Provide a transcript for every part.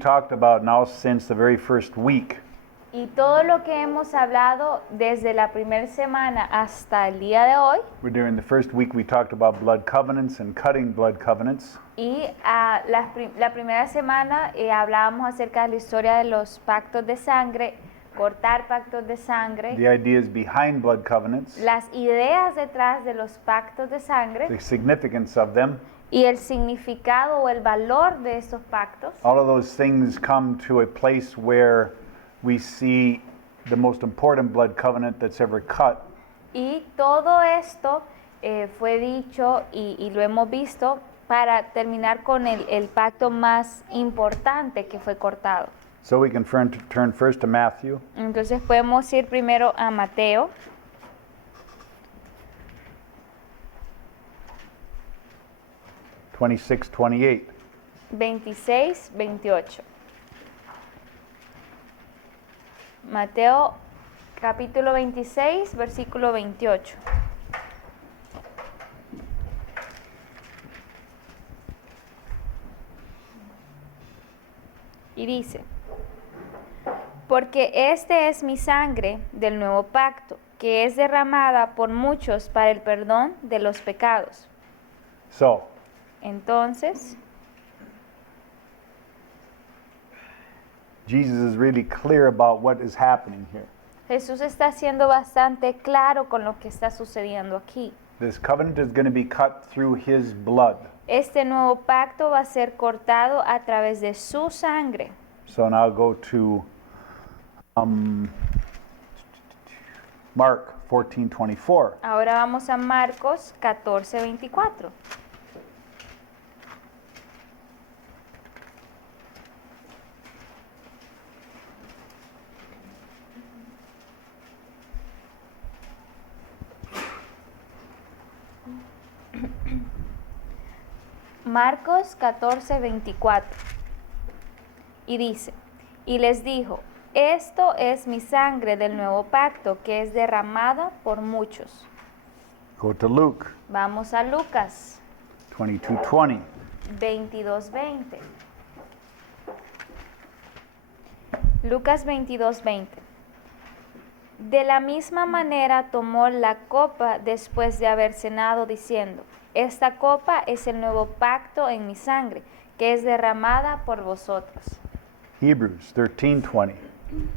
talked about now since the very first week Y todo lo que hemos hablado desde la primera semana hasta el día de hoy, during the first week we talked about blood covenants and cutting blood covenants. y la primera semana hablábamos acerca de la historia de los pactos de sangre, cortar pactos de sangre, The ideas behind blood covenants, las ideas detrás de los pactos de sangre the significance of them. y el significado o el valor de estos pactos. All of those things come to a place where we see the most important blood covenant that's ever cut. Y todo esto fue dicho y lo hemos visto para terminar con el pacto más importante que fue cortado. So we can turn first to Matthew Entonces podemos ir primero a Mateo 26:28. 26, 28. Mateo capítulo 26, versículo 28. Y dice, porque este es mi sangre del nuevo pacto, que es derramada por muchos para el perdón de los pecados. So, Entonces, Jesus is really clear about what is happening here. Jesús está siendo bastante claro con lo que está sucediendo aquí. This covenant is going to be cut through his blood. Este nuevo pacto va a ser cortado a través de su sangre. So now go to Mark 14:24. Ahora vamos a Marcos 14, 24. Marcos 14, 24. Y dice, y les dijo, esto es mi sangre del nuevo pacto que es derramada por muchos. Go to Luke Vamos a Lucas 22:20. 22, 20. Lucas 22, 20. De la misma manera tomó la copa después de haber cenado diciendo, esta copa es el nuevo pacto en mi sangre, que es derramada por vosotros. Hebrews 13:20.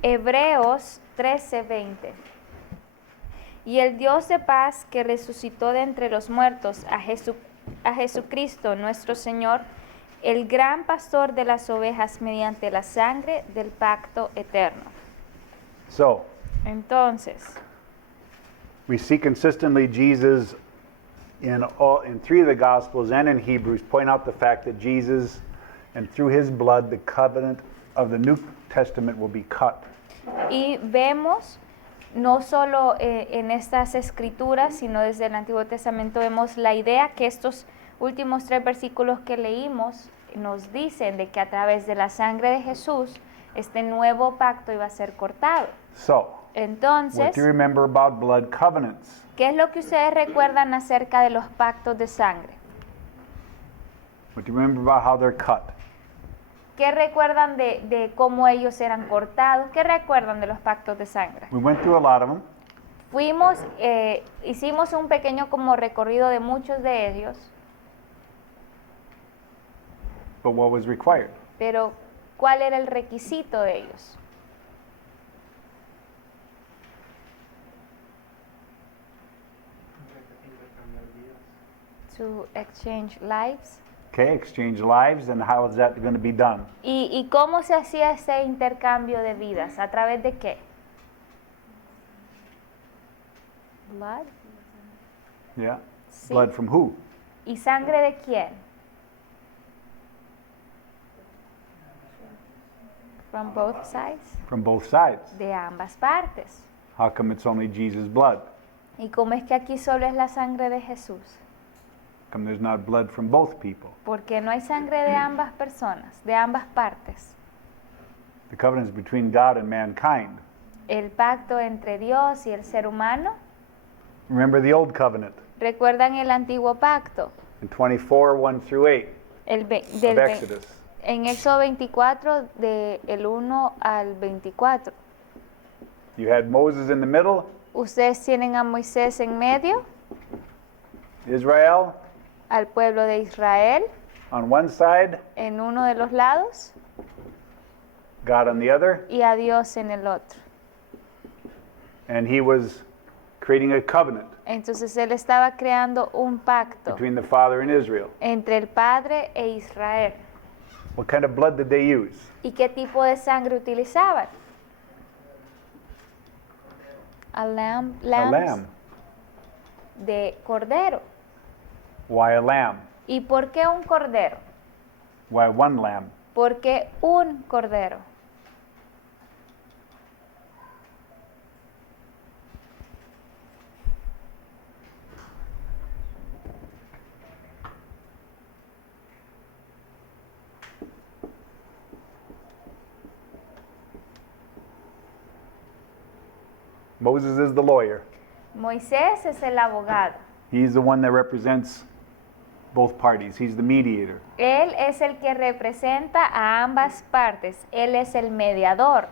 Hebreos 13, 20. Y el Dios de paz que resucitó de entre los muertos a Jesucristo nuestro Señor, el gran pastor de las ovejas mediante la sangre del pacto eterno. So, Entonces, we see consistently Jesus in three of the Gospels and in Hebrews point out the fact that Jesus, and through his blood, the covenant of the New Testament will be cut. y vemos no solo en estas escrituras, sino desde el Antiguo Testamento vemos la idea que estos últimos 3 versículos que leímos nos dicen de que a través de la sangre de Jesús este nuevo pacto iba a ser cortado. So, what Entonces, do you remember about blood covenants? ¿qué es lo que ustedes recuerdan acerca de los pactos de sangre? What do you remember about how they're cut? ¿Qué recuerdan de cómo ellos eran cortados? ¿Qué recuerdan de los pactos de sangre? We went through a lot of them. Hicimos un pequeño como recorrido de muchos de ellos, But what was required? pero ¿cuál era el requisito de ellos? To exchange lives. Okay, exchange lives, and how is that going to be done? ¿Y cómo se hacía ese intercambio de vidas? ¿A través de qué? Blood. Yeah? Sí. Blood from who? ¿Y sangre de quién? From both sides. From both sides. De ambas partes. How come it's only Jesus' blood? ¿Y cómo es que aquí solo es la sangre de Jesús? How come there's not blood from both people? Porque no hay sangre de ambas personas, de ambas partes. The covenant is between God and mankind. El pacto entre Dios y el ser humano. Remember the old covenant ¿Recuerdan el antiguo pacto? in 24:1-8 El ve- of del ve- Exodus. En Éxodo 24, del 1 al 24. You had Moses in the middle, Ustedes tienen a Moisés en medio, Israel al pueblo de Israel on one side, en uno de los lados God on the other, y a Dios en el otro. and he was creating a covenant Entonces él estaba creando un pacto between the Father and Israel. entre el Padre e Israel. What kind of blood did they use? ¿Y qué tipo de sangre utilizaban? A lamb, A lambs lamb. de cordero. Why a lamb? ¿Y por qué un cordero? Why one lamb? ¿Por qué un cordero? Moses is the lawyer. Moisés es el abogado. He's the one that represents both parties. He's the mediator. Él es el que representa a ambas partes. Él es el mediador.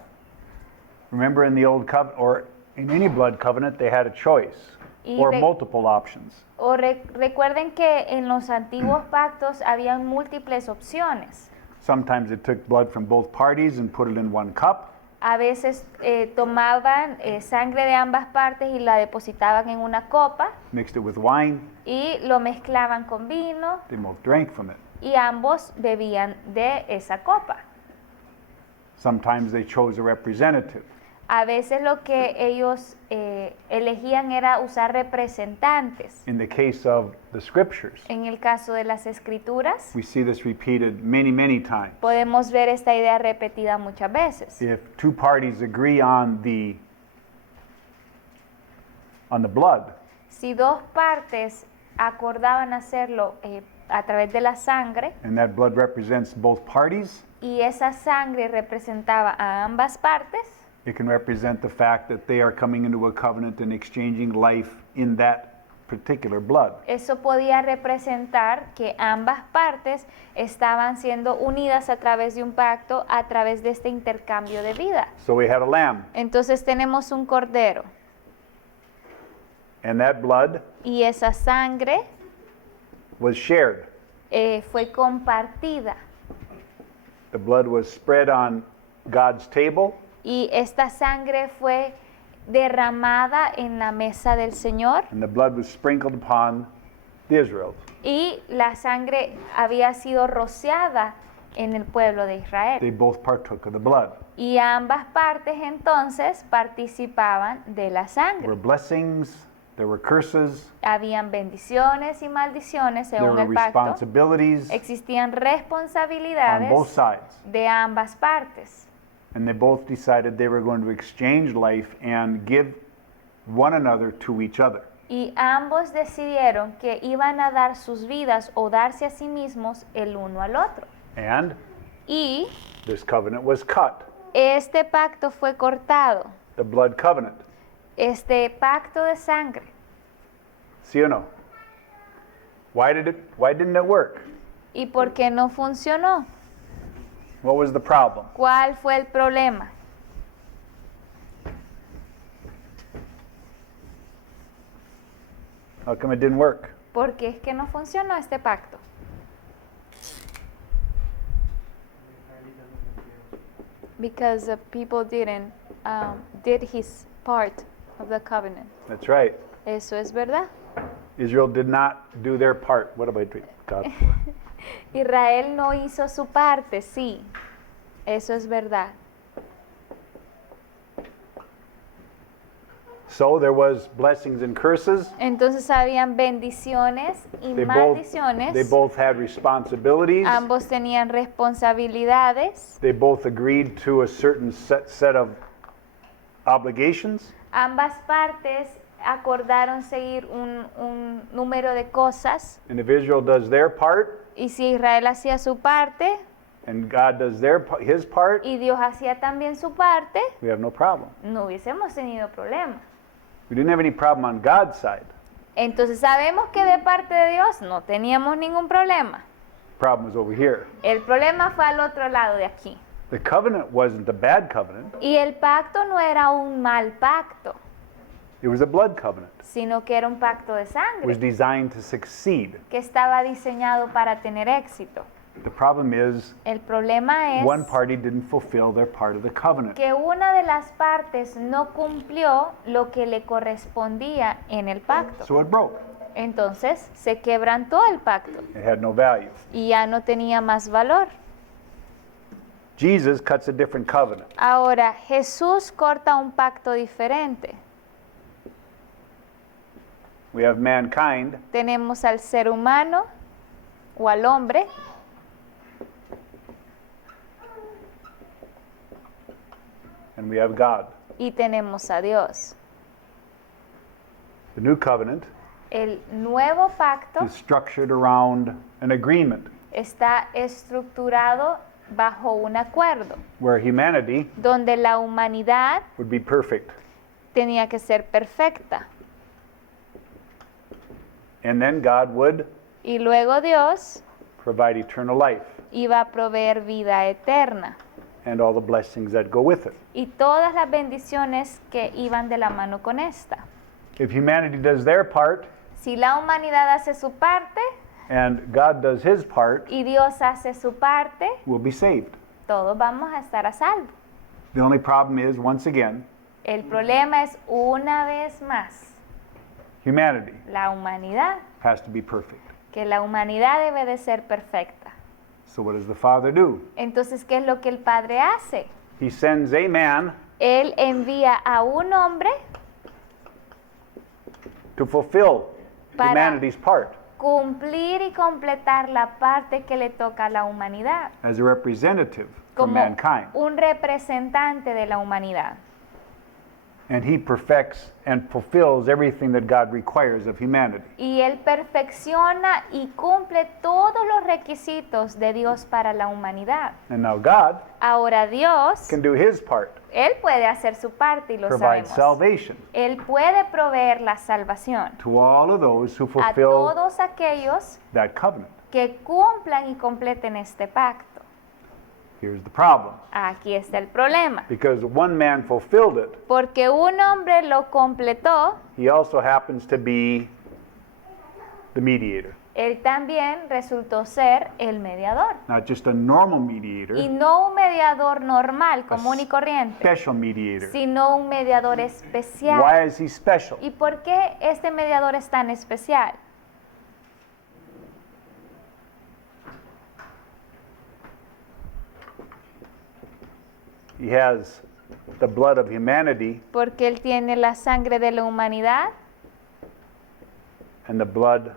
Remember in the old covenant, or in any blood covenant, they had a choice Y or re- multiple options. O recuerden que en los antiguos pactos habían múltiples opciones. Sometimes it took blood from both parties and put it in one cup. A veces tomaban sangre de ambas partes y la depositaban en una copa Mixed it with wine. y lo mezclaban con vino They both drank from it. y ambos bebían de esa copa. Sometimes they chose a representative. A veces lo que ellos elegían era usar representantes. In the case of the scriptures, En el caso de las escrituras, we see this repeated many, many times. podemos ver esta idea repetida muchas veces. If two parties agree on the blood, Si dos partes acordaban hacerlo a través de la sangre and that blood represents both parties, y esa sangre representaba a ambas partes, it can represent the fact that they are coming into a covenant and exchanging life in that particular blood. eso podía representar que ambas partes estaban siendo unidas a través de un pacto, a través de este intercambio de vida. So we had a lamb, Entonces tenemos un cordero and that blood y esa sangre was shared. fue compartida The blood was spread on God's table, y esta sangre fue derramada en la mesa del Señor and the blood was sprinkled upon the Israel. y la sangre había sido rociada en el pueblo de Israel. They both partook of the blood. Y ambas partes entonces participaban de la There were sangre. blessings, there were curses, Habían bendiciones y maldiciones there según were el pacto. responsibilities Existían on both responsabilidades sides. de ambas partes. And they both decided they were going to exchange life and give one another to each other. Y ambos decidieron que iban a dar sus vidas o darse a sí mismos el uno al otro. And Y this covenant was cut, este pacto fue cortado, the blood covenant. este pacto de sangre. ¿Sí o no? Why didn't it work? ¿Y por qué no funcionó? What was the problem? ¿Cuál fue el problema? How come it didn't work? ¿Por qué es que no funcionó este pacto? Because the people didn't did his part of the covenant. That's right. Eso es verdad. Israel did not do their part. What about God? Israel no hizo su parte, sí. Eso es verdad. So there was blessings and curses. Entonces habían bendiciones y They maldiciones. both had responsibilities. Ambos tenían responsabilidades. They both agreed to a certain set of obligations. Ambas partes acordaron seguir un número de cosas. And if Israel does their part Y si Israel hacía su parte and God does his part, y Dios hacía también su parte, we have no problem. no hubiésemos tenido problema. We didn't have any problem on God's side. Entonces sabemos que de parte de Dios no teníamos ningún problema. problem was over here. El problema fue al otro lado de aquí. The covenant wasn't a bad covenant. Y el pacto no era un mal pacto, It was a blood covenant. sino que era un pacto de It was sangre designed to succeed. que estaba diseñado para tener éxito. The problem is El problema es one party didn't fulfill their part of the covenant. que una de las partes no cumplió lo que le correspondía en el pacto. So it broke. Entonces se quebrantó el pacto It had no value. y ya no tenía más valor. Jesus cuts a different covenant. Ahora, Jesús corta un pacto diferente. We have mankind, Tenemos al ser humano o al hombre and we have God. y tenemos a Dios. The new covenant El nuevo pacto is structured around an agreement está estructurado bajo un acuerdo where humanity donde la humanidad would be perfect. tenía que ser perfecta And then God would y luego Dios provide eternal life iba a proveer vida eterna and all the blessings that go with it. y todas las bendiciones que iban de la mano con esta. If humanity does their part Si la humanidad hace su parte and God does his part, y Dios hace su parte, we'll be saved. todos vamos a estar a salvo. The only problem is, once again, El problema es, una vez más, humanity la humanidad, has to be perfect. que la humanidad debe de ser perfecta. So what does the Father do? Entonces, ¿qué es lo que el Padre hace? He sends a man Él envía a un hombre to fulfill Para- humanity's part cumplir y completar la parte que le toca a la humanidad, as a representative for como mankind. un representante de la humanidad. And he perfects and fulfills everything that God requires of humanity. Y Él perfecciona y cumple todos los requisitos de Dios para la humanidad. And now God Ahora Dios, can do his part, Él puede hacer su parte y lo provide sabemos. salvation Él puede proveer la salvación to all of those who a fulfill todos aquellos that covenant. que cumplan y completen este pacto. Here's the problem. Aquí está el problema. Because one man fulfilled it, Porque un hombre lo completó, he also happens to be the mediator. él también resultó ser el mediador. Not just a normal Y mediator, no un mediador normal, común y corriente, special mediator. sino un mediador especial. Why is he special? ¿Y por qué este mediador es tan especial? He has the blood of humanity Porque él tiene la sangre de la humanidad and the blood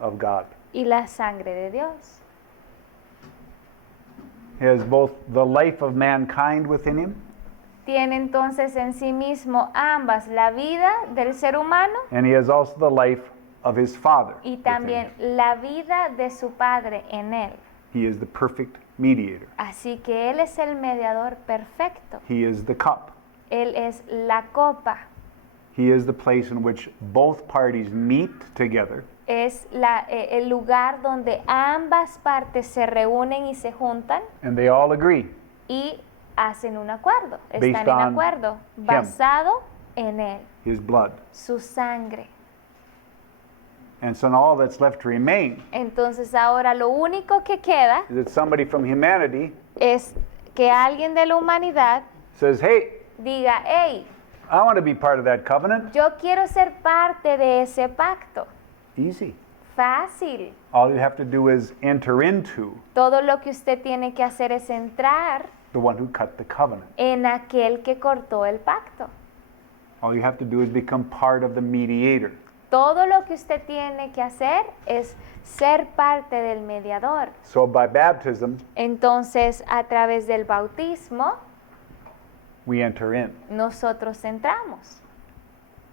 of God. y la sangre de Dios. He has both the life of mankind within him Tiene entonces en sí mismo ambas, la vida del ser humano and he has also the life of his Father. y within también him. la vida de su Padre en él. He is the perfect mediator. Así que él es el mediador perfecto. He is the cup. Él es la copa. He is the place in which both parties meet together Es el lugar donde ambas partes se reúnen y se juntan and they all agree. y hacen un acuerdo. Based Están en on acuerdo, basado en él, His blood. su sangre. And so now all that's left to remain Entonces ahora lo único que queda is that somebody from humanity es que alguien de la humanidad says, hey, diga, hey, I want to be part of that covenant. yo quiero ser parte de ese pacto. Easy. Fácil. All you have to do is enter into Todo lo que usted tiene que hacer es entrar the one who cut the covenant. en aquel que cortó el pacto. All you have to do is become part of the mediator. Todo lo que usted tiene que hacer es ser parte del mediador. So by baptism, Entonces, a través del bautismo, we enter in. nosotros entramos.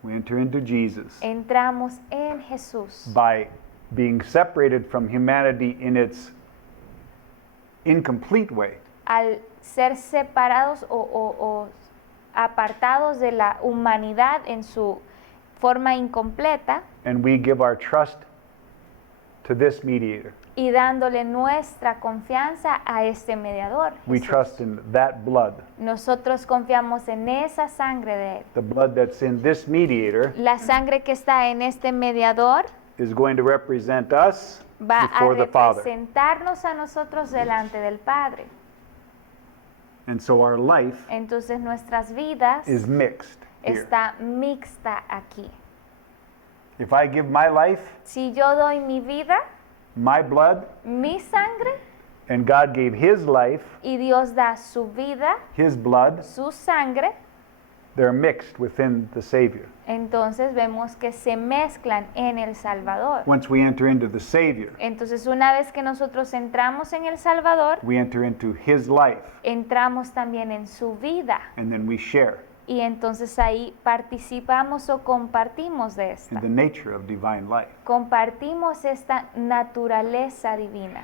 We enter into Jesus Entramos en Jesús. by being separated from humanity in its incomplete way. Al ser separados o apartados de la humanidad en su forma incompleta, And we give our trust to this mediator. y dándole nuestra confianza a este mediador. We Jesús. trust in that blood, Nosotros confiamos en esa sangre de Él. the blood that's in this mediator La sangre que está en este mediador is going to represent us va a before the Father. representarnos a nosotros delante del Padre. And so our life Entonces nuestras vidas is mixed here. está mixta aquí. If I give my life, Si yo doy mi vida, my blood, mi sangre, and God gave his life, y Dios da su vida, his blood, su sangre, they're mixed within the Savior. entonces vemos que se mezclan en el Salvador. Once we enter into the Savior, Entonces una vez que nosotros entramos en el Salvador, we enter into his life, entramos también en su vida. and then we share Y entonces ahí participamos o compartimos de esta. in the nature of divine life. Compartimos esta naturaleza divina.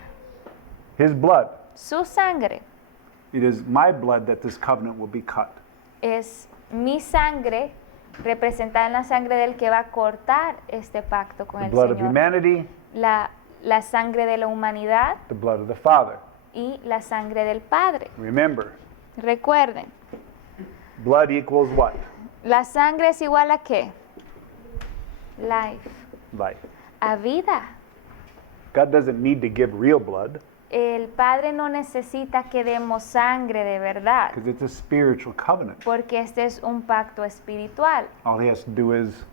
His blood, Su sangre it is my blood that this covenant will be cut. es mi sangre representada en la sangre del que va a cortar este pacto con The el blood of Señor. humanity, La sangre de la humanidad the blood of the Father. y la sangre del Padre. Remember, Recuerden, blood equals what? la sangre es igual a qué? Life, Life. a vida. God doesn't need to give real blood El Padre no necesita que demos sangre de verdad, because it's a spiritual covenant. porque este es un pacto espiritual. All he has to do is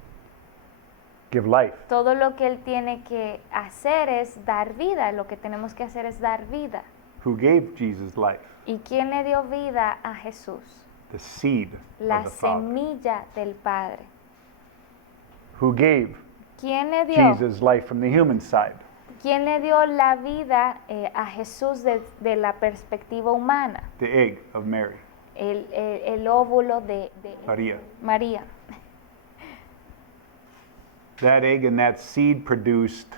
give life. Todo lo que Él tiene que hacer es dar vida, lo que tenemos que hacer es dar vida. Who gave Jesus life? ¿Y quién le dio vida a Jesús? The seed La of the Father. semilla del Padre. Who gave ¿Quién le dio? Jesus life from the human side? ¿Quién le dio la vida a Jesús de la perspectiva humana? The egg of Mary, El óvulo de Maria. María. That egg and that seed produced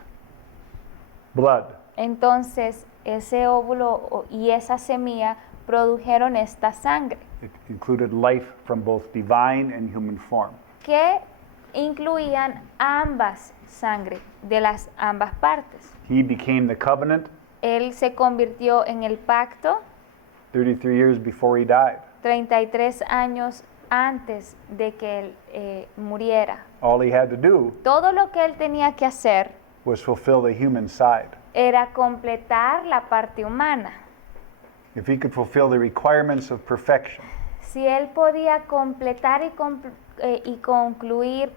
blood. Entonces, ese óvulo y esa semilla produjeron esta sangre, It included life from both divine and human form. que incluían ambas sangre de las ambas partes. He became the covenant Él se convirtió en el pacto 33 years before he died. 33 años antes de que él muriera. All he had to do Todo lo que él tenía que hacer was fulfill the human side. era completar la parte humana. If he could fulfill the requirements of perfection, Si él podía completar y concluir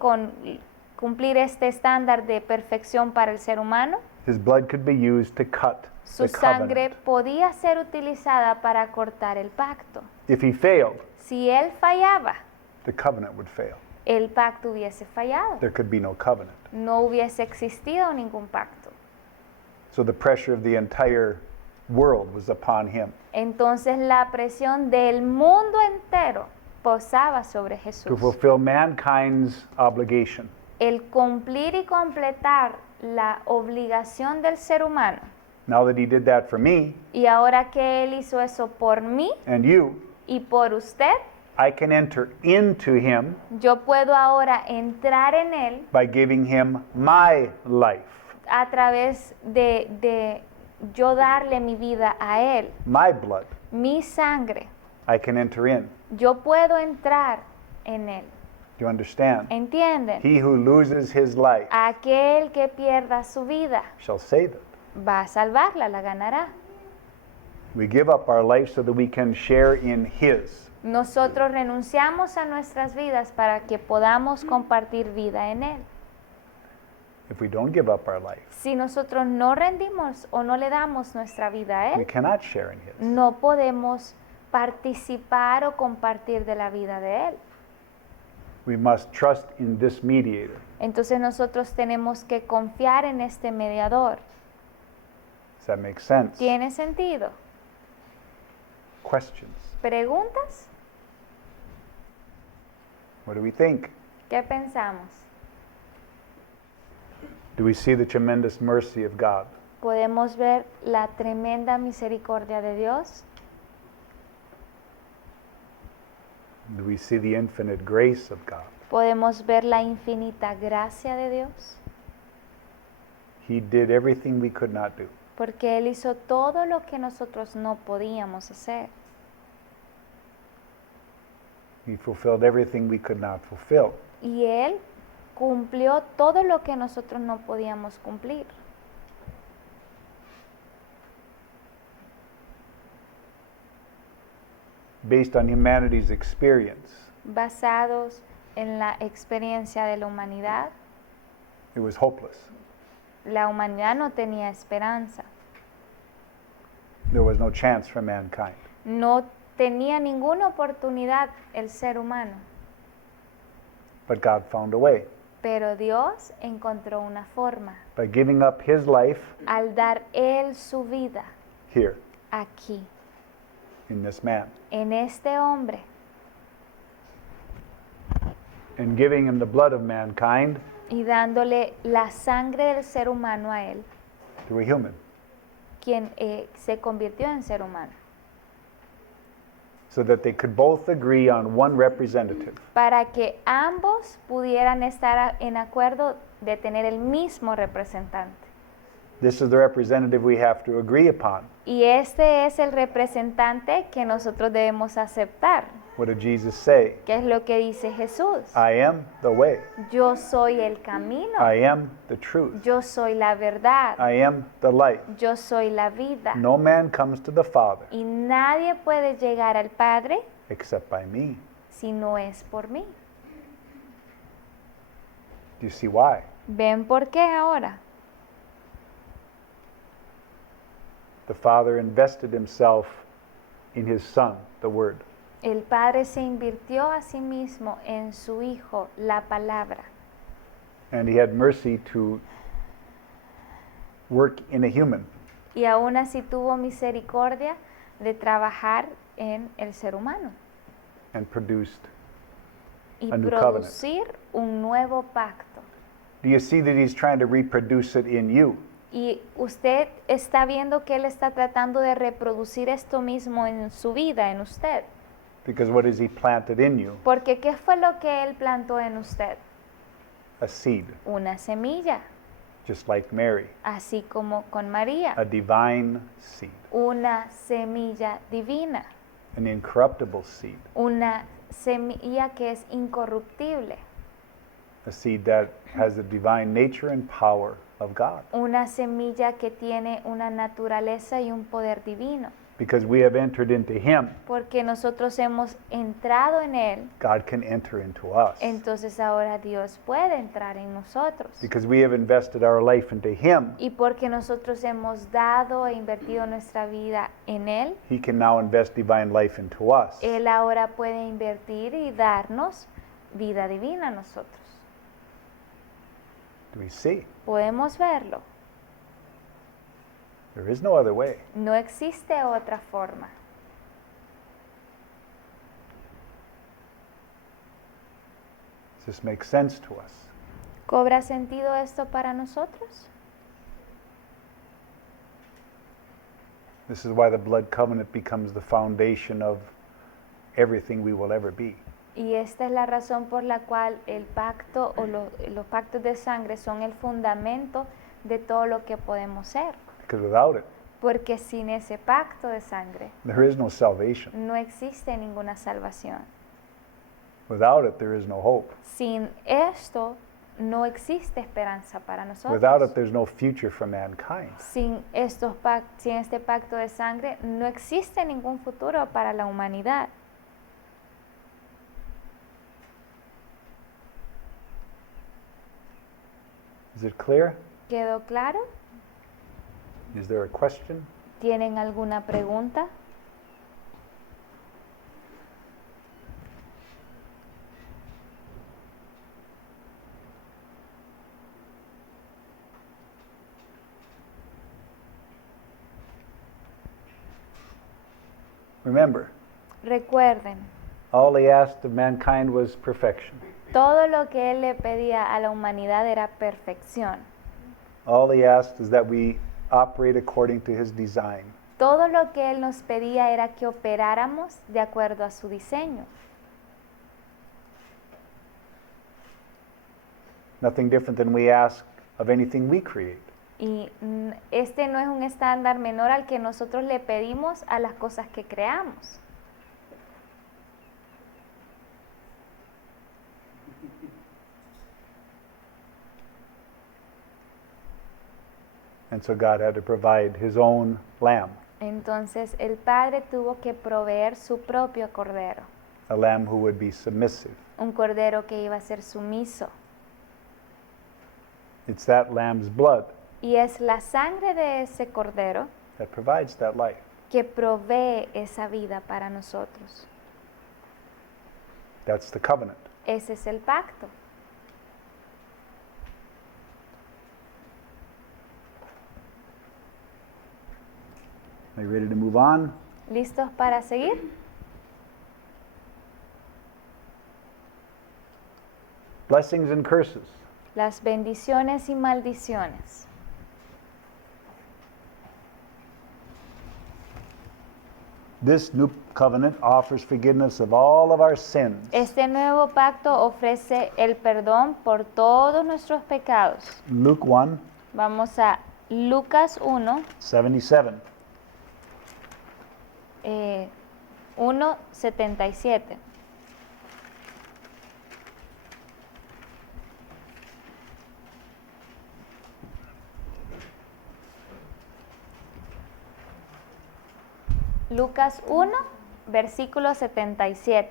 cumplir este estándar de perfección para el ser humano, his blood could be used to cut su the sangre covenant. podía ser utilizada para cortar el pacto. If he failed, Si él fallaba, the covenant would fail. el pacto hubiese fallado. There could be no covenant. No hubiese existido ningún pacto. So the pressure of the entire world was upon him Entonces la presión del mundo entero posaba sobre to Jesús. fulfill mankind's obligation. El cumplir y completar la obligación del ser humano. Now that he did that for me Y ahora que Él hizo eso por mí and you, y por usted, I can enter into him yo puedo ahora entrar en Él by giving him my life, a través de yo darle mi vida a Él, my blood. mi sangre. I can enter in. Yo puedo entrar en Él. Do you understand? ¿Entienden? He who loses his life Aquel que pierda su vida shall save it. va a salvarla, la ganará. We give up our life so that we can share in his. Nosotros renunciamos a nuestras vidas para que podamos compartir vida en Él. If we don't give up our life, Si nosotros no rendimos o no le damos nuestra vida a we Él, cannot share in his. no podemos participar o compartir de la vida de Él. We must trust in this mediator. Entonces nosotros tenemos que confiar en este mediador. Does that make sense? ¿Tiene sentido? Questions? ¿Preguntas? What do we think? ¿Qué pensamos? Do we see the tremendous mercy of God? ¿Podemos ver la tremenda misericordia de Dios? Do we see the infinite grace of God? ¿Podemos ver la infinita gracia de Dios? He did everything we could not do. porque Él hizo todo lo que nosotros no podíamos hacer. He fulfilled everything we could not fulfill. Y Él cumplió todo lo que nosotros no podíamos cumplir. Based on humanity's experience, Basados en la experiencia de la humanidad, it was hopeless. la humanidad no tenía esperanza. There was no chance for mankind. No tenía ninguna oportunidad el ser humano, But God found a way. pero Dios encontró una forma By giving up his life al dar Él su vida here aquí, in this man en este hombre, and giving him the blood of mankind y dándole la sangre del ser humano a Él, to a human, quien se convirtió en ser humano, so that they could both agree on one representative. para que ambos pudieran estar en acuerdo de tener el mismo representante. This is the representative we have to agree upon. Y este es el representante que nosotros debemos aceptar. What did Jesus say? ¿Qué es lo que dice Jesús? I am the way. Yo soy el camino. I am the truth. Yo soy la verdad. I am the light. Yo soy la vida. No man comes to the Father Y nadie puede llegar al Padre except by me. si no es por mí. Do you see why? ¿Ven por qué ahora? The Father invested himself in his Son, the Word. El Padre se invirtió a sí mismo en su Hijo, la palabra. And he had mercy to work in a human. Y aún así tuvo misericordia de trabajar en el ser humano And produced. y A new covenant. producir un nuevo pacto. Do you see that he's trying to reproduce it in you? Y usted está viendo que Él está tratando de reproducir esto mismo en su vida, en usted. Because what has he planted in you? Porque ¿qué fue lo que Él plantó en usted? A seed, Una semilla, just like Mary. así como con María. A divine seed. Una semilla divina, An incorruptible seed. una semilla que es incorruptible, A seed that has the divine nature and power of God. una semilla que tiene una naturaleza y un poder divino. Because we have entered into him, Porque nosotros hemos entrado en Él, God can enter into us. entonces ahora Dios puede entrar en nosotros. Because we have invested our life into him, Y porque nosotros hemos dado e invertido nuestra vida en Él, he can now invest divine life into us. Él ahora puede invertir y darnos vida divina a nosotros. Do we see? Podemos verlo. There is no other way. No existe otra forma. Does this make sense to us? ¿Cobra sentido esto para nosotros? This is why the blood covenant becomes the foundation of everything we will ever be. Y esta es la razón por la cual el pacto o los pactos de sangre son el fundamento de todo lo que podemos ser. Because without it, Porque sin ese pacto de sangre there is no salvation. no existe ninguna salvación. Without it, there is no hope. Sin esto no existe esperanza para nosotros. Without it, there's no future for mankind. Sin este pacto de sangre no existe ningún futuro para la humanidad. Is it clear? ¿Quedó claro? Is there a question? ¿Tienen alguna pregunta? Remember, Recuerden, all he asked of mankind was perfection. todo lo que Él le pedía a la humanidad era perfección. All he asked is that we operate according to his design. Todo lo que Él nos pedía era que operáramos de acuerdo a su diseño. Nothing different than we ask of anything we create. Y este no es un estándar menor al que nosotros le pedimos a las cosas que creamos. And so God had to provide his own lamb, Entonces el Padre tuvo que proveer su propio cordero, a lamb who would be submissive. un cordero que iba a ser sumiso. It's that lamb's blood Y es la sangre de ese cordero that provides that life. que provee esa vida para nosotros. That's the covenant. Ese es el pacto. Are you ready to move on? ¿Listos para seguir? Blessings and curses. Las bendiciones y maldiciones. This new covenant offers forgiveness of all of our sins. Este nuevo pacto ofrece el perdón por todos nuestros pecados. Luke 1, Vamos a Lucas 1, 77. 1:77. Lucas 1, versículo 77.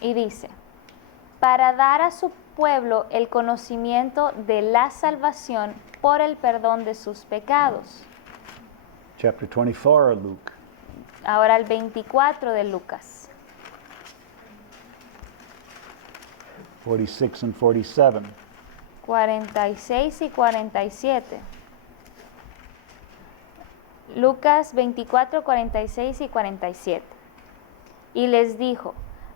Y dice, para dar a su pueblo el conocimiento de la salvación por el perdón de sus pecados. Chapter 24 of Luke. Ahora el 24 de Lucas. 46 and 47. 46 y 47. Lucas 24, 46 y 47. Y les dijo,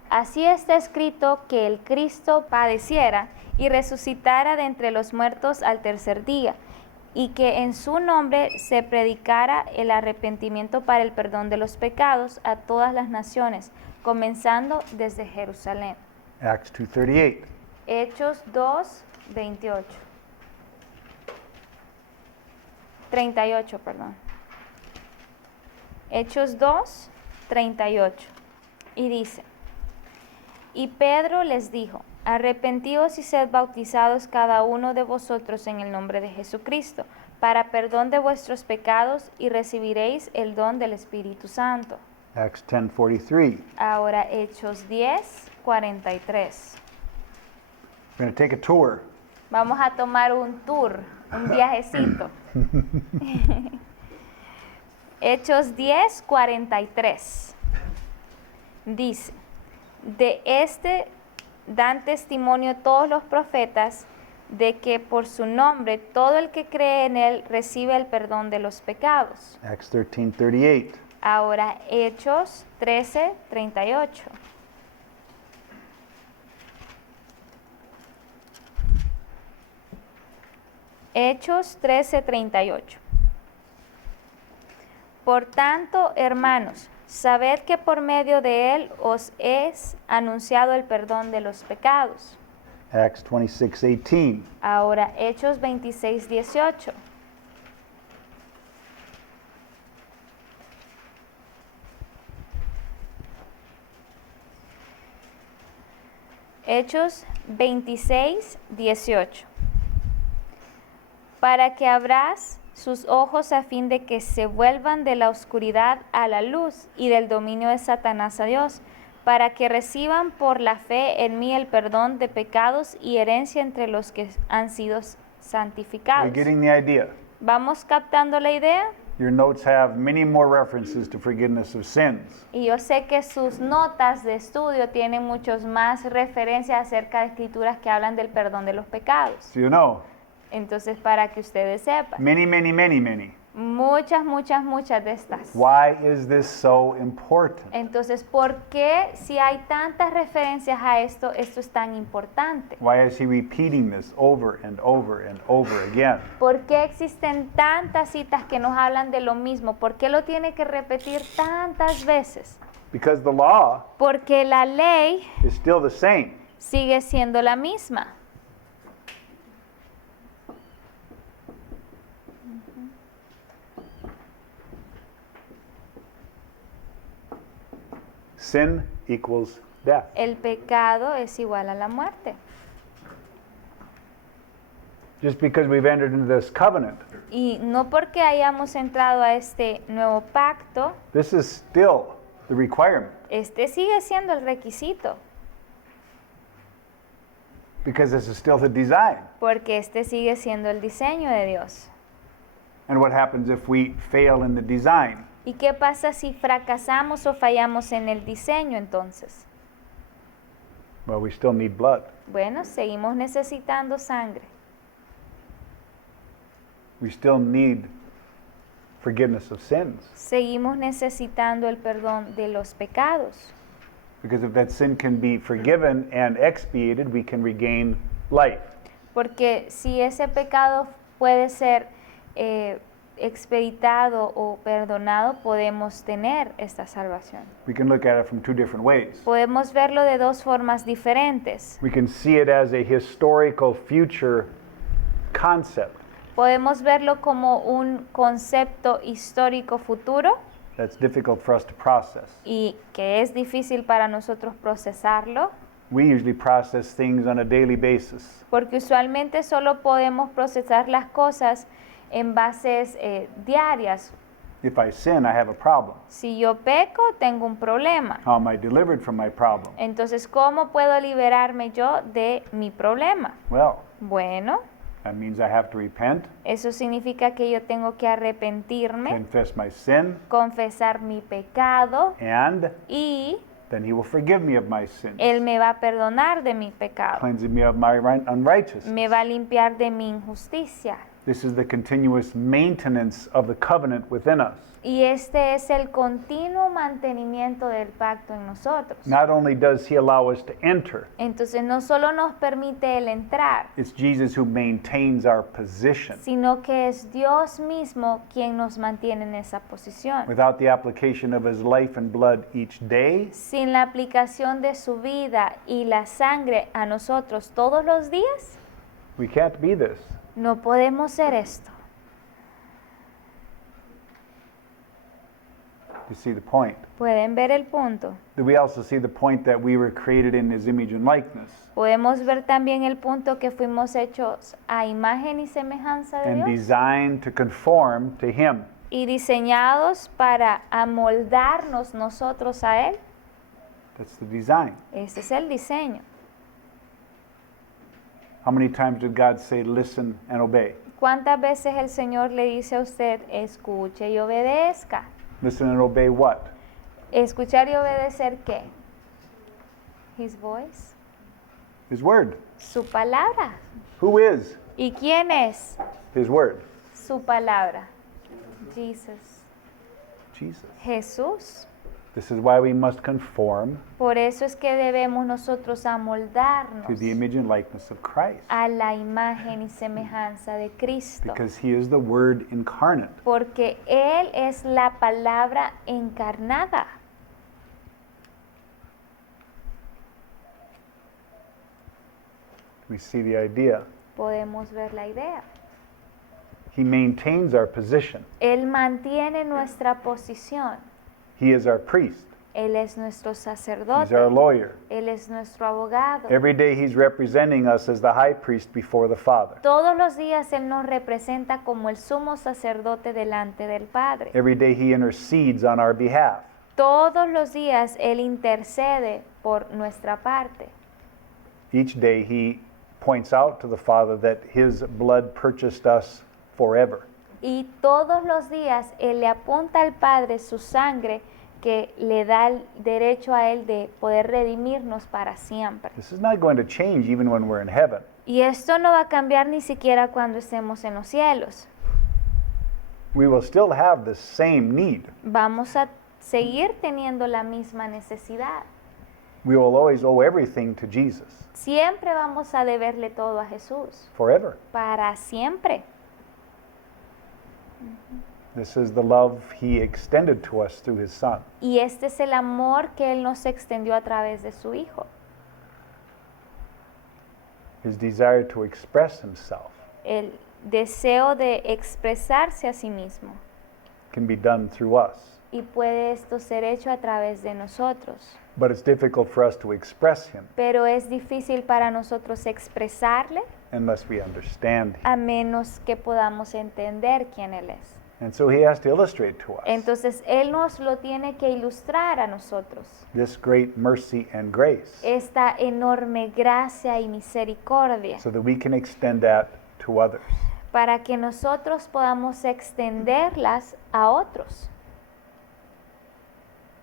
así está escrito que el Cristo padeciera y resucitara de entre los muertos al tercer día, y que en su nombre se predicara el arrepentimiento para el perdón de los pecados a todas las naciones, comenzando desde Jerusalén. Acts 2:38. Hechos 2, 28. 38, perdón. Hechos 2, 38. Y dice, y Pedro les dijo, arrepentíos y sed bautizados cada uno de vosotros en el nombre de Jesucristo, para perdón de vuestros pecados, y recibiréis el don del Espíritu Santo. Acts 10:43. Ahora Hechos 10, 43. We're going to take a tour. Vamos a tomar un tour, un viajecito. Hechos 10, 43. Dice, de este dan testimonio todos los profetas de que por su nombre todo el que cree en él recibe el perdón de los pecados. Acts 13:38. Ahora Hechos 13, 38. Hechos 13, 38. Por tanto, hermanos, sabed que por medio de él os es anunciado el perdón de los pecados. Acts 26:18. Ahora Hechos 26, 18. Hechos 26, 18. Para que abras sus ojos a fin de que se vuelvan de la oscuridad a la luz y del dominio de Satanás a Dios, para que reciban por la fe en mí el perdón de pecados y herencia entre los que han sido Are santificados. you getting the idea? ¿Vamos captando la idea? Your notes have many more references to forgiveness of sins. Y yo sé que sus notas de estudio tienen muchos más referencias acerca de escrituras que hablan del perdón de los pecados. So you know, Entonces, para que ustedes sepan, many, many, many, many. muchas, muchas, muchas de estas. Why is this so important? Entonces, ¿por qué si hay tantas referencias a esto, esto es tan importante? Why is he repeating this over and over and over again? ¿Por qué existen tantas citas que nos hablan de lo mismo? ¿Por qué lo tiene que repetir tantas veces? Because the law Porque la ley is still the same. sigue siendo la misma. Sin equals death. El pecado es igual a la muerte. Just because we've entered into this covenant, Y no porque hayamos entrado a este nuevo pacto, this is still the requirement. este sigue siendo el requisito, Because this is still the design. porque este sigue siendo el diseño de Dios. And what happens if we fail in the design? ¿Y qué pasa si fracasamos o fallamos en el diseño entonces? Well, we still need blood. Bueno, seguimos necesitando sangre. We still need forgiveness of sins. Seguimos necesitando el perdón de los pecados. Because if that sin can be forgiven and expiated, we can regain life. Porque si ese pecado puede ser expeditado o perdonado, podemos tener esta salvación. We can look at it from two different ways. Podemos verlo de dos formas diferentes. We can see it as a historical future concept Podemos verlo como un concepto histórico futuro that's difficult for us to process. y que es difícil para nosotros procesarlo, We usually process things on a daily basis. porque usualmente solo podemos procesar las cosas en bases diarias. If I sin, I have a problem. Si yo peco, tengo un problema. How am I delivered from my problem? Entonces, ¿cómo puedo liberarme yo de mi problema? Well, Bueno, that means I have to repent, eso significa que yo tengo que arrepentirme, confess my sin, confesar mi pecado and y then he will forgive me of my sins, Él me va a perdonar de mi pecado, cleansing me of my unrighteousness. me va a limpiar de mi injusticia. This is the continuous maintenance of the covenant within us. Y este es el continuo mantenimiento del pacto en nosotros. Not only does he allow us to enter, Entonces no solo nos permite el entrar, it's Jesus who maintains our position. sino que es Dios mismo quien nos mantiene en esa posición. Without the application of his life and blood each day, Sin la aplicación de su vida y la sangre a nosotros todos los días, we can't be this. no podemos ser esto. You see the point? ¿Pueden ver el punto? Do we also see the point that we were created in his image and likeness Podemos ver también el punto que fuimos hechos a imagen y semejanza de and Dios designed to conform to him? y diseñados para amoldarnos nosotros a Él? That's the design. Este es el diseño. How many times did God say, listen and obey? ¿Cuántas veces el Señor le dice a usted, escuche y obedezca? Listen and obey what? ¿Escuchar y obedecer qué? His voice, His word. su palabra. Who is ¿Y quién es his word? su palabra? Jesus. Jesus. Jesús. This is why we must conform Por eso es que debemos nosotros amoldarnos to the image and likeness of Christ. a la imagen y semejanza de Cristo. Because he is the word incarnate. Porque Él es la palabra encarnada. We see the idea. Podemos ver la idea. He maintains our position. Él mantiene nuestra posición. He is our priest. Él es nuestro He's our sacerdote. lawyer. Él es nuestro abogado. Every day he's representing us as the high priest before the Father. Todos los días Él nos representa como el sumo sacerdote delante del Padre. Every day he intercedes on our behalf. Todos los días Él intercede por nuestra parte. Each day he points out to the Father that his blood purchased us forever. Y todos los días Él le apunta al Padre su sangre que le da el derecho a Él de poder redimirnos para siempre. This is not going to change even when we're in heaven. Y esto no va a cambiar ni siquiera cuando estemos en los cielos. We will still have the same need. Vamos a seguir teniendo la misma necesidad. We will always owe everything to Jesus Siempre vamos a deberle todo a Jesús. forever. Para siempre. This is the love he extended to us through his Son. Y este es el amor que Él nos extendió a través de su Hijo. His desire to express himself El deseo de expresarse a sí mismo can be done through us. y puede esto ser hecho a través de nosotros. But it's difficult for us to express him Pero es difícil para nosotros expresarle unless we understand him. a menos que podamos entender quién Él es. And so he has to illustrate to us Entonces Él nos lo tiene que ilustrar a nosotros. this great mercy and grace Esta enorme gracia y misericordia so that we can extend that to others. para que nosotros podamos extenderlas a otros.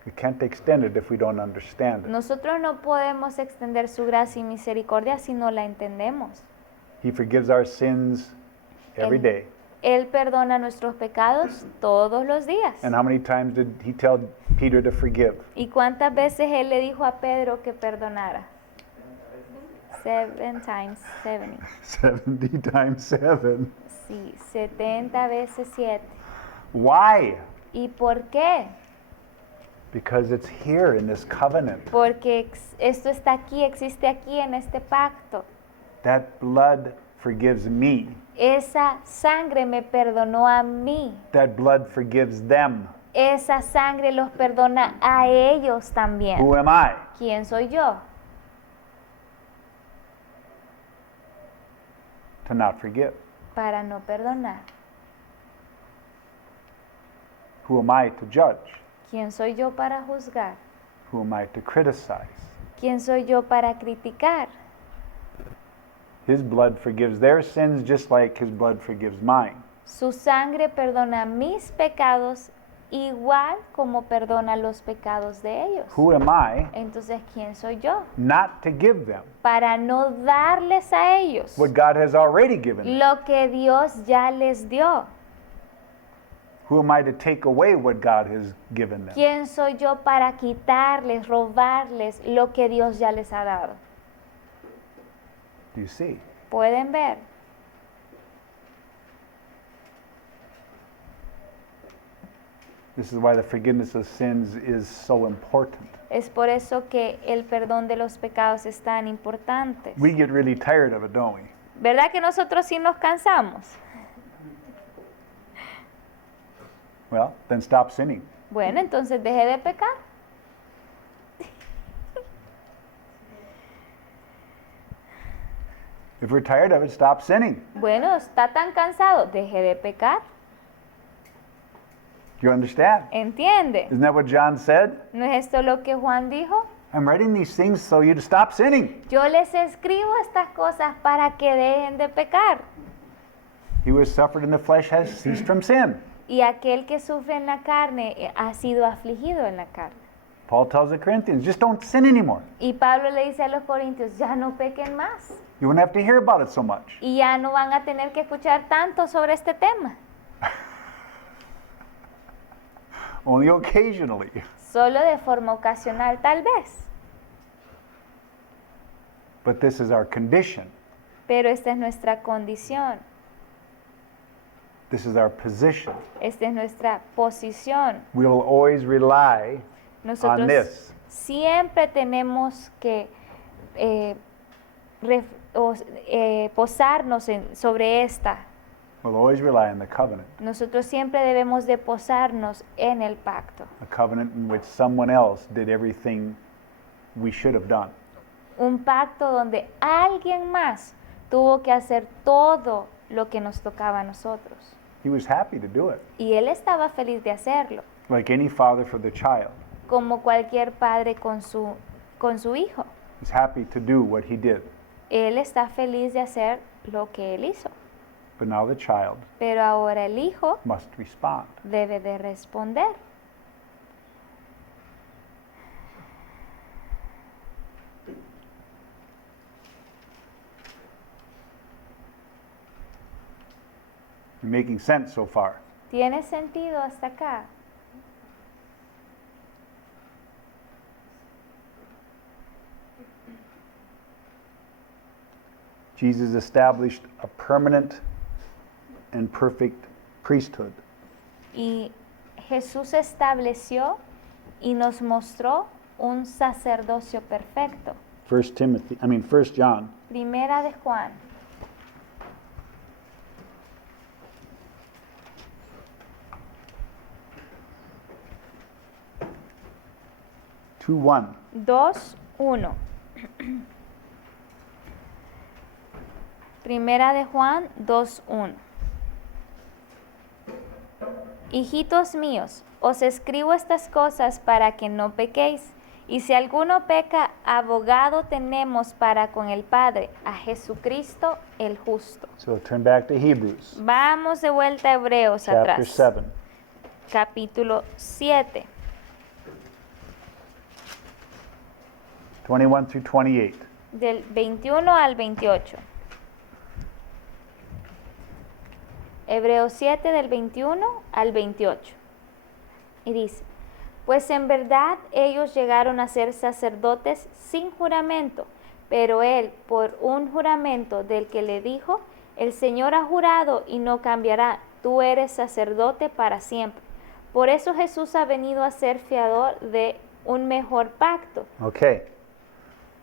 We can't extend it if we don't understand it. Nosotros no podemos extender su gracia y misericordia si no la entendemos. He forgives our sins every Él- day. Él perdona nuestros pecados todos los días. And how many times did he tell Peter to forgive? ¿Y cuántas veces Él le dijo a Pedro que perdonara? 7 times 70. 70 times 7. Sí, 70 veces 7. Why? ¿Y por qué? Because it's here in this covenant. Porque esto está aquí, existe aquí en este pacto. That blood forgives me. Esa sangre me perdonó a mí. That blood forgives them. Esa sangre los perdona a ellos también. Who am I? ¿Quién soy yo? To not forgive. Para no perdonar. Who am I to judge? ¿Quién soy yo para juzgar? Who am I to criticize? ¿Quién soy yo para criticar? His blood forgives their sins just like his blood forgives mine. Su sangre perdona mis pecados igual como perdona los pecados de ellos. Who am I Entonces, ¿quién soy yo? not to give them Para no darles a ellos what God has already given them? lo que Dios ya les dio. Who am I to take away what God has given them? ¿Quién soy yo para quitarles, robarles lo que Dios ya les ha dado? Do you see? ¿Pueden ver? This is why the forgiveness of sins is so important. Es por eso que el perdón de los pecados es tan importante. We get really tired of it, don't we? ¿Verdad que nosotros sí nos cansamos? Well, then stop sinning. Bueno, entonces deje de pecar. If we're tired of it, stop sinning. Bueno, está tan cansado, deje de pecar. You understand? ¿Entiende? Isn't that what John said? ¿No es esto lo que Juan dijo? I'm writing these things so you to stop sinning. Yo les escribo estas cosas para que dejen de pecar. He who has suffered in the flesh has ceased from sin. Y aquel que sufre en la carne ha sido afligido en la carne. Paul tells the Corinthians, just don't sin anymore. Y Pablo le dice a los corintios, ya no pequen más. You won't have to hear about it so much. Y ya no van a tener que escuchar tanto sobre este tema. Only occasionally. Solo de forma ocasional tal vez. But this is our condition. Pero esta es nuestra condición. This is our position. Esta es nuestra posición. We will always rely on Nosotros this. siempre tenemos que posarnos sobre esta. We'll always rely on the covenant. Nosotros siempre debemos de posarnos en el pacto. A covenant in which someone else did everything we should have done. Un pacto donde alguien más tuvo que hacer todo lo que nos tocaba a nosotros. He was happy to do it, Y él estaba feliz de hacerlo, like any father for the child. como cualquier padre con su hijo. He's happy to do what he did. Él está feliz de hacer lo que él hizo. But now the child Pero ahora el hijo must respond. debe de responder. Making sense so far. ¿Tiene sentido hasta acá? Jesus established a permanent and perfect priesthood. Y Jesús estableció y nos mostró un sacerdocio perfecto. 1 John. Primera de Juan. 2:1. 2:1. Primera de Juan 2:1. Hijitos míos, os escribo estas cosas para que no pequéis. Y si alguno peca, abogado tenemos para con el Padre, a Jesucristo el justo. So turn back to Hebrews, Vamos de vuelta a Hebreos chapter atrás. 7. Capítulo 7, 21 through 28. del 21 al 28. Hebreos 7 del 21 al 28. Y dice, pues en verdad ellos llegaron a ser sacerdotes sin juramento, pero él por un juramento del que le dijo, el Señor ha jurado y no cambiará, tú eres sacerdote para siempre. Por eso Jesús ha venido a ser fiador de un mejor pacto. Okay.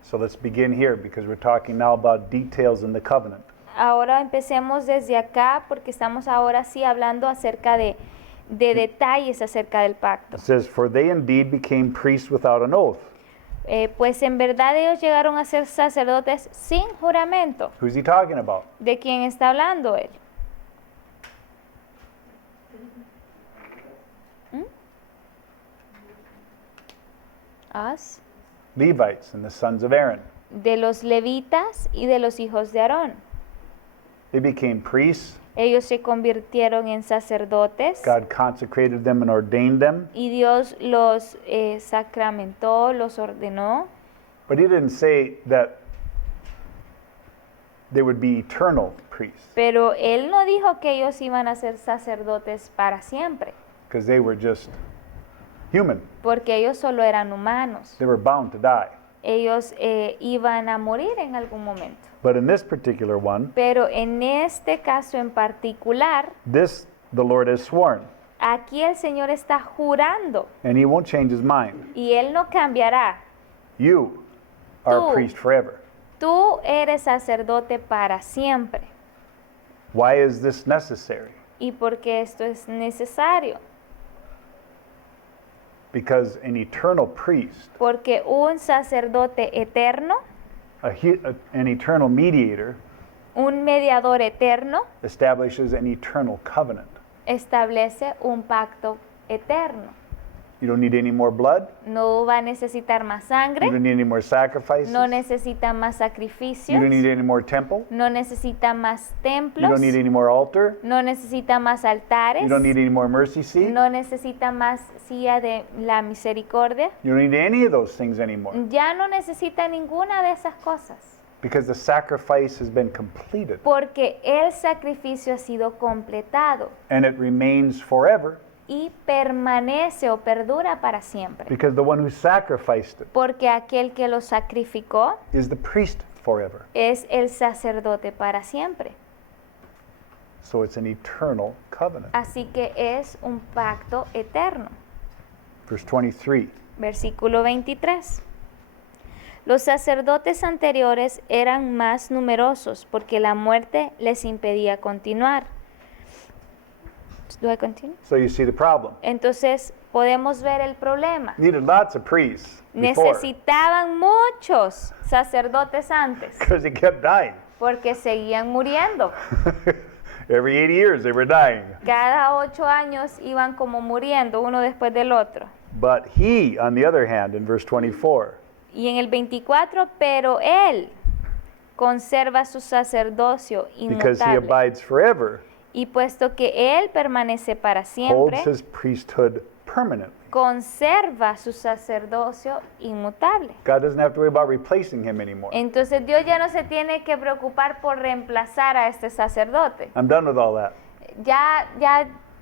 So let's begin here because we're talking now about details in the covenant. Ahora empecemos desde acá porque estamos ahora sí hablando acerca de detalles acerca del pacto. It says, "For they indeed became priests without an oath." Pues en verdad ellos llegaron a ser sacerdotes sin juramento. Who's he talking about? ¿De quién está hablando él? Us. Levites and the sons of Aaron. De los levitas y de los hijos de Aarón. They became priests. Ellos se convirtieron en sacerdotes God consecrated them and ordained them. y Dios los sacramentó, los ordenó. But he didn't say that they would be eternal priests Pero él no dijo que ellos iban a ser sacerdotes para siempre, because they were just human. porque ellos solo eran humanos. They were bound to die. Ellos iban a morir en algún momento. But in this particular one, Pero en este caso en particular, this the Lord has sworn, aquí el Señor está jurando and he won't change his mind. y Él no cambiará. You are a Tú. priest forever. Tú eres sacerdote para siempre. Why is this necessary? ¿Y por qué esto es necesario? Because an eternal priest, Porque un sacerdote eterno, an eternal mediator, un mediador eterno, establishes an eternal covenant. establece un pacto eterno. You don't need any more blood. No va a necesitar más You sangre, don't need any more sacrifices. no necesita más You sacrificios, don't need any more temple. no necesita más You templos, don't need any more altar. no necesita más You altares, don't need any more mercy seat. no necesita más silla de la misericordia. You don't need any of those things anymore Ya no necesita ninguna de esas cosas, because the sacrifice has been completed porque el sacrificio ha sido completado and it remains forever y permanece o perdura para siempre. because the one who sacrificed it Porque aquel que lo sacrificó is the priest forever. es el sacerdote para siempre. So it's an eternal covenant. Así que es un pacto eterno. Verse 23. Versículo 23. Los sacerdotes anteriores eran más numerosos porque la muerte les impedía continuar. Do I continue? So you see the problem. Entonces podemos ver el problema. Needed lots of priests before Necesitaban muchos sacerdotes antes because they kept dying. porque seguían muriendo. Every 80 years they were dying. Cada 8 años iban como muriendo uno después del otro. But he, on the other hand, in verse 24, Y en el 24, pero él conserva su sacerdocio because he inmutable. abides forever, Y puesto que él permanece para holds siempre, his priesthood permanently. conserva su sacerdocio inmutable. God doesn't have to worry about replacing him anymore. Entonces Dios ya no se tiene que preocupar por reemplazar a este sacerdote. I'm done with all that. Ya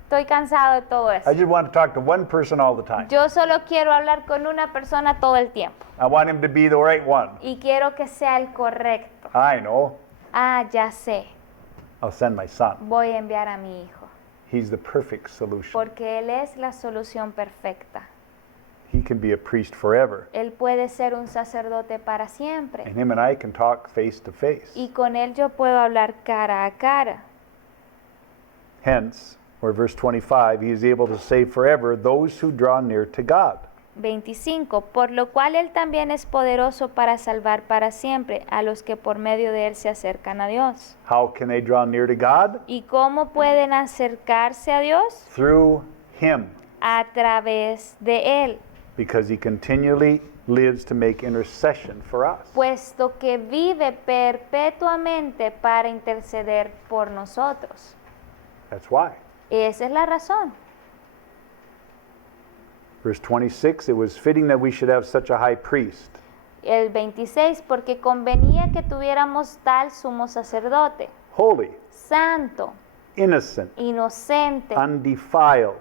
estoy cansado de todo eso. I just want to talk to one person all the time. Yo solo quiero hablar con una persona todo el tiempo. I want him to be the right one. Y quiero que sea el correcto. I know. Ah, ya sé. I'll send my son. Voy a enviar a mi hijo. He's the perfect solution. Porque él es la solución perfecta. He can be a priest forever. Él puede ser un sacerdote para siempre. And him and I can talk face to face. Y con él yo puedo hablar cara a cara. Hence, or verse 25, he is able to save forever those who draw near to God. 25, por lo cual Él también es poderoso para salvar para siempre a los que por medio de Él se acercan a Dios. How can they draw near to God? ¿Y cómo pueden acercarse a Dios? Through Him, A través de Él, because He continually lives to make intercession for us. puesto que vive perpetuamente para interceder por nosotros. That's why. Esa es la razón. Verse 26, it was fitting that we should have such a high priest. El 26, porque convenía que tuviéramos tal sumo sacerdote, Holy, santo, innocent, inocente, undefiled,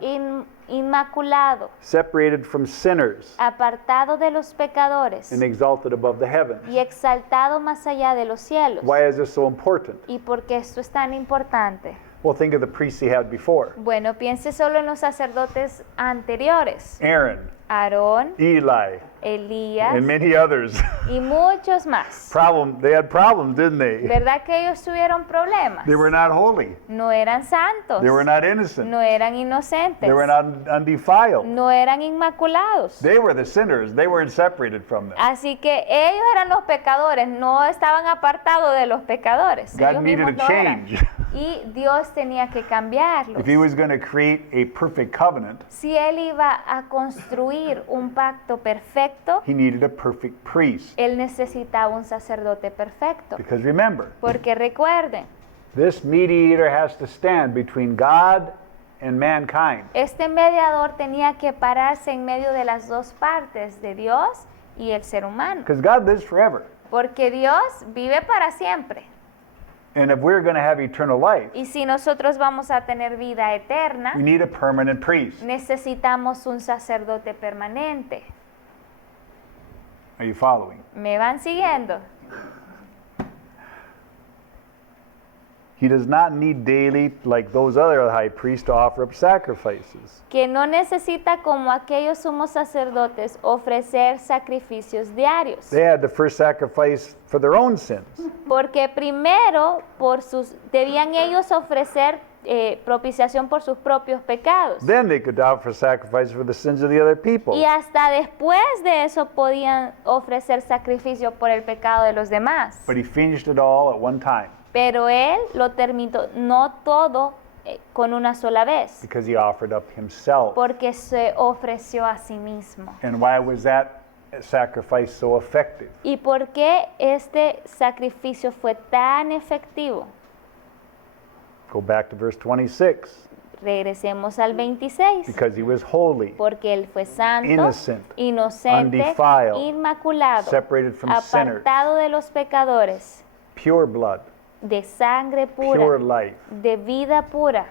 inmaculado, separated from sinners, apartado de los pecadores and exalted above the heavens. y exaltado más allá de los cielos. Why is this so important? ¿Y por qué esto es tan importante? Well, think of the priests he had before. Bueno, piense solo en los sacerdotes anteriores. Aaron, Aarón, Eli, Elías and many others. y muchos más. They had problems, didn't they? ¿Verdad que ellos tuvieron problemas? They were not holy. No eran santos, They were not innocent. no eran inocentes, They were not undefiled. no eran inmaculados. They were the sinners. They weren't separated from them. Así que ellos eran los pecadores, no estaban apartados de los pecadores. God Ellos needed mismos a lo eran. change. Y Dios tenía que cambiarlos. If he was going to create a perfect covenant, Si Él iba a construir un pacto perfecto, he needed a perfect priest. Él necesitaba un sacerdote perfecto. Because remember, Porque recuerden, this mediator has to stand between God and mankind. este mediador tenía que pararse en medio de las dos partes, de Dios y el ser humano. Because God lives forever. Porque Dios vive para siempre. And if we're going to have eternal life, Y si nosotros vamos a tener vida eterna, we need a permanent priest. necesitamos un sacerdote permanente. Are you following? ¿Me van siguiendo? He does not need daily, like those other high priests, to offer up sacrifices. Que no necesita, como aquellos sumos sacerdotes, ofrecer sacrificios diarios. They had to first sacrifice for their own sins. Porque primero debían ellos ofrecer propiciación por sus propios pecados. Then they could offer sacrifice for the sins of the other people. Y hasta después de eso podían ofrecer sacrificio por el pecado de los demás. But he finished it all at one time Pero Él lo terminó, no todo con una sola vez, because he offered up himself. porque se ofreció a sí mismo. And why was that sacrifice so effective? ¿Y por qué este sacrificio fue tan efectivo? Go back to verse 26. Regresemos al 26. Because he was holy, Porque Él fue santo, innocent, inocente, undefiled, inmaculado, separated from sinners, apartado de los pecadores, pure blood, de sangre pure pura, life, de vida pura,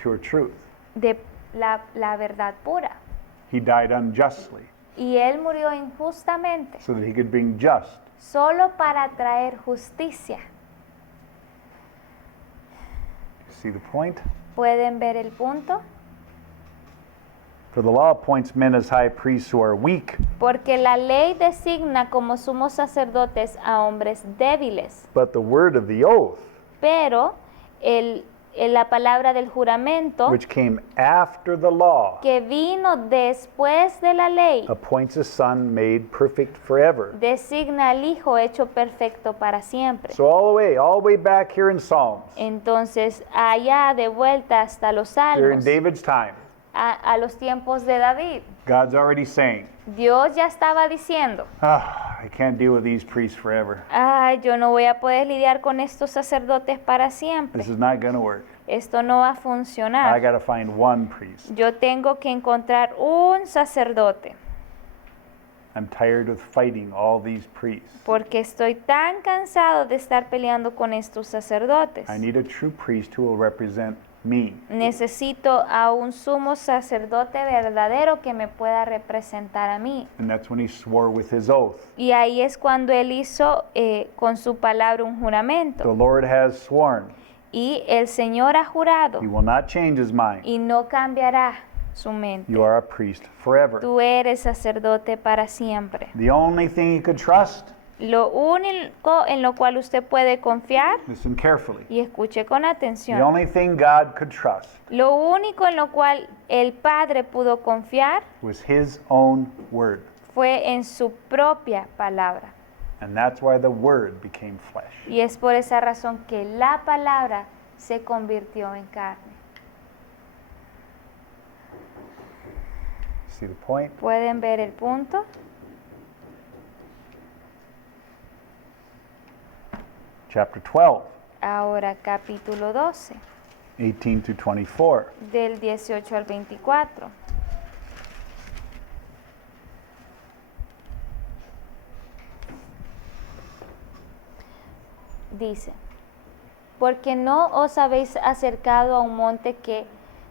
pure truth. de la verdad pura. He died unjustly Y Él murió injustamente, so that he could bring just. solo para traer justicia. See the point? ¿Pueden ver el punto? For the law appoints men as high priests who are weak, Porque la ley designa como sumos sacerdotes a hombres débiles, but the word of the oath, pero la palabra del juramento which came after the law, que vino después de la ley, appoints a son made perfect forever. designa al Hijo hecho perfecto para siempre. So all the way back here in Psalms, Entonces, allá de vuelta hasta los during Salmos, David's time, a los tiempos de David, God's already saying, Dios ya estaba diciendo, I can't deal with these priests forever. ay, yo no voy a poder lidiar con estos sacerdotes para siempre. This is not going to work. Esto no va a I funcionar. got to find one priest. Yo tengo que encontrar un sacerdote, I'm tired of fighting all these priests. porque estoy tan cansado de estar peleando con estos sacerdotes. I need a true priest who will represent me. Necesito a un sumo sacerdote verdadero que me pueda representar a mí. And that's when he swore with his oath. Y ahí es cuando él hizo con su palabra un The juramento. Lord has sworn. Y el Señor ha jurado He will not change his mind. y no cambiará su mente. You are a priest forever. Tú eres sacerdote para siempre. The only thing he could trust Lo único en lo cual usted puede confiar, listen carefully, y escuche con the atención, only thing God could trust lo único en lo cual el Padre pudo confiar was his own word. fue en su propia palabra. And that's why the word became flesh. Y es por esa razón que la palabra se convirtió en carne. See the point? ¿Pueden ver el punto? Chapter 12, Ahora capítulo 12, 18 to 24. del 18 al 24. Dice, porque no os habéis acercado a un monte que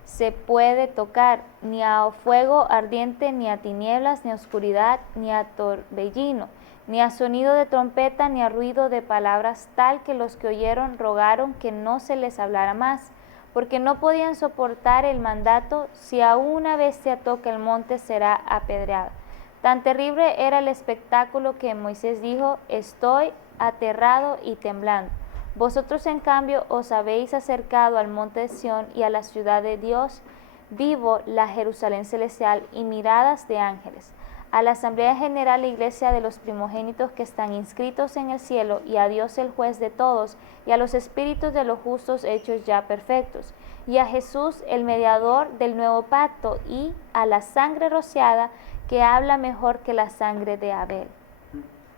se puede tocar, ni a fuego ardiente, ni a tinieblas, ni a oscuridad, ni a torbellino, ni a sonido de trompeta, ni a ruido de palabras, tal que los que oyeron rogaron que no se les hablara más, porque no podían soportar el mandato: si a una bestia toca el monte será apedreada. Tan terrible era el espectáculo que Moisés dijo: estoy aterrado y temblando. Vosotros en cambio os habéis acercado al monte de Sión y a la ciudad de Dios vivo, la Jerusalén celestial, y miradas de ángeles, a la asamblea general e iglesia de los primogénitos que están inscritos en el cielo, y a Dios el juez de todos, y a los espíritus de los justos hechos ya perfectos, y a Jesús el mediador del nuevo pacto, y a la sangre rociada que habla mejor que la sangre de Abel.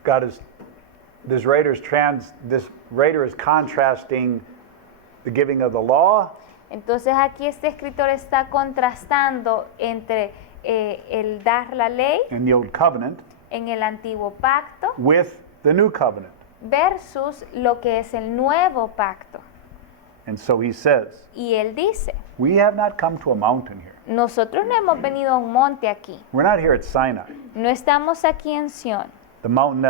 God is, this writer is contrasting the giving of the law Entonces aquí este escritor está contrastando entre el dar la ley in the old covenant en el antiguo pacto with the new covenant. versus lo que es el nuevo pacto. And so he says, Y él dice, we have not come to a mountain here. nosotros no hemos venido a un monte aquí, We're not here at Sinai, no estamos aquí en Sión, the mountain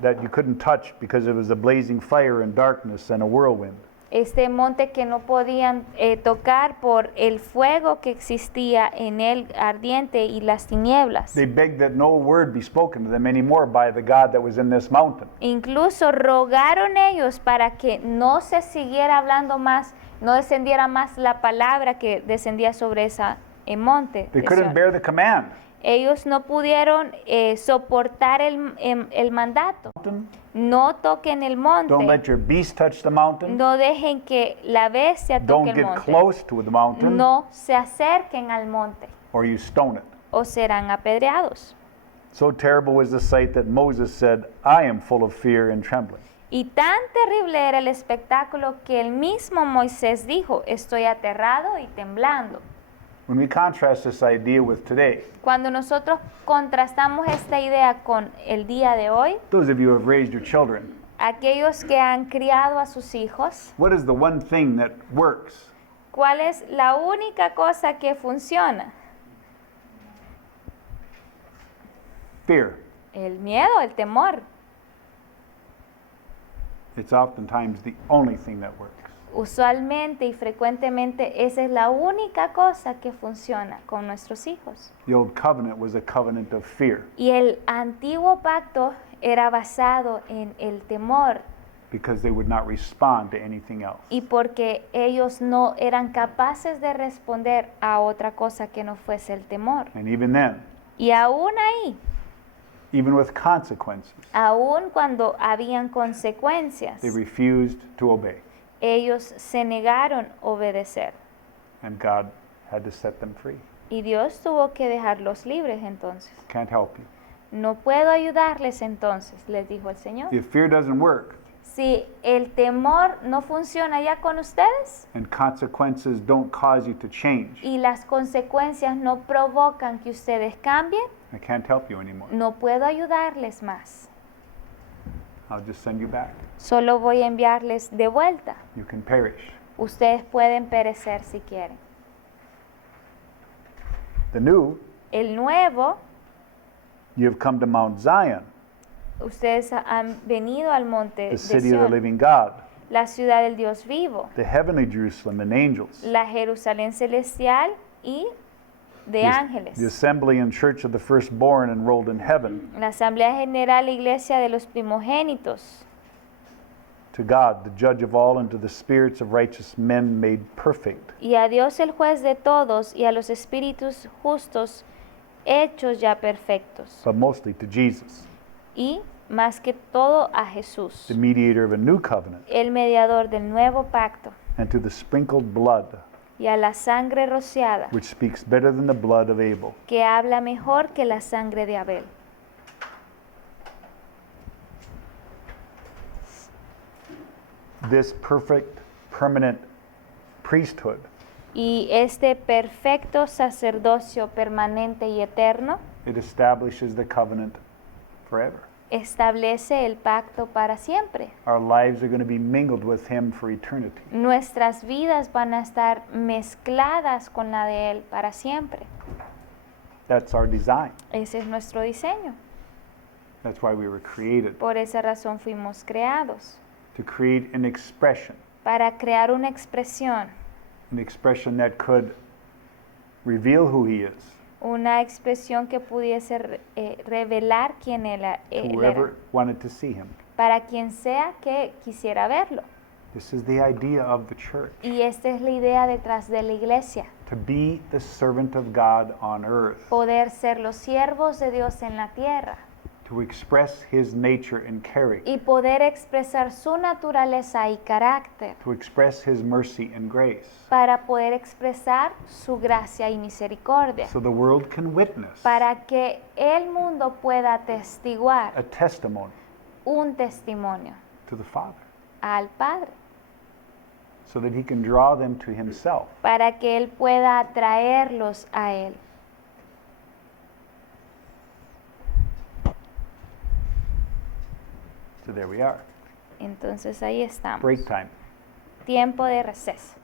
that you couldn't touch because it was a blazing fire and darkness and a whirlwind. este monte que no podían tocar por el fuego que existía en él ardiente y las tinieblas. They begged that no word be spoken to them anymore by the God that was in this mountain. Incluso rogaron ellos para que no se siguiera hablando más, no descendiera más la palabra que descendía sobre ese monte. They de couldn't Sión. bear the command. Ellos no pudieron soportar el mandato. No toquen el Don't monte. let your beast touch the mountain. No dejen que la bestia toque Don't el get monte. close to the mountain No se acerquen al monte or you stone it. o serán apedreados. So terrible was the sight that Moses said, I am full of fear and trembling. Y tan terrible era el espectáculo que el mismo Moisés dijo: estoy aterrado y temblando. When we contrast this idea with today, Cuando nosotros contrastamos esta idea con el día de hoy, those of you who have raised your children, aquellos que han criado a sus hijos, what is the one thing that works? ¿cuál es la única cosa que funciona? Fear. El miedo, el temor. It's oftentimes the only thing that works. Usualmente y frecuentemente esa es la única cosa que funciona con nuestros hijos. The old covenant was a covenant of fear Y el antiguo pacto era basado en el temor, because they would not respond to anything else. y porque ellos no eran capaces de responder a otra cosa que no fuese el temor. And even then, Y aún ahí, even with consequences, aún cuando habían consecuencias, they refused to obey. ellos se negaron a obedecer. And God had to set them free. Y Dios tuvo que dejarlos libres entonces. Can't help you. No puedo ayudarles entonces, les dijo el Señor. If fear doesn't work Si el temor no funciona ya con ustedes and consequences don't cause you to change, y las consecuencias no provocan que ustedes cambien, I can't help you anymore. no puedo ayudarles más. I'll just send you back. Solo voy a enviarles de vuelta. You can perish. Ustedes pueden perecer si quieren. The new, El nuevo, you have come to Mount Zion, ustedes han venido al monte the de city of the Sión, living God, la ciudad del Dios vivo, the heavenly Jerusalem and angels. la Jerusalén celestial y de ángeles. The assembly and church of the firstborn enrolled in heaven. La Asamblea General, la Iglesia de los primogénitos. To God, the judge of all, and to the spirits of righteous men made perfect. Y a Dios el juez de todos, y a los espíritus justos hechos ya perfectos. But mostly to Jesus, Y más que todo a Jesús, the mediator of a new covenant, el mediador del nuevo pacto, and to the sprinkled blood, y a la sangre rociada, which speaks better than the blood of Abel. que habla mejor que la sangre de Abel. This perfect, permanent priesthood Y este perfecto sacerdocio permanente y eterno it establishes the covenant forever. establece el pacto para siempre. Our lives are going to be mingled with him for eternity. Nuestras vidas van a estar mezcladas con la de Él para siempre. That's our design. Ese es nuestro diseño. That's why we were created, Por esa razón fuimos creados, to create an expression para crear an expression that could reveal who he is una expresión que pudiese revelar quién to él era, whoever wanted to see him. para quien sea que quisiera verlo. This is the idea of the church, Y esta es la idea detrás de la iglesia, to be the servant of God on earth, poder ser los siervos de Dios en la tierra to express his nature and character, y poder expresar su naturaleza y carácter, to express his mercy and grace, para poder expresar su gracia y misericordia, so the world can witness para que el mundo pueda a testiguar testimony un testimonio to the Father, al Padre, so that he can draw them to himself. para que Él pueda atraerlos a Él. So there we are. Entonces ahí estamos. Break time. Tiempo de receso.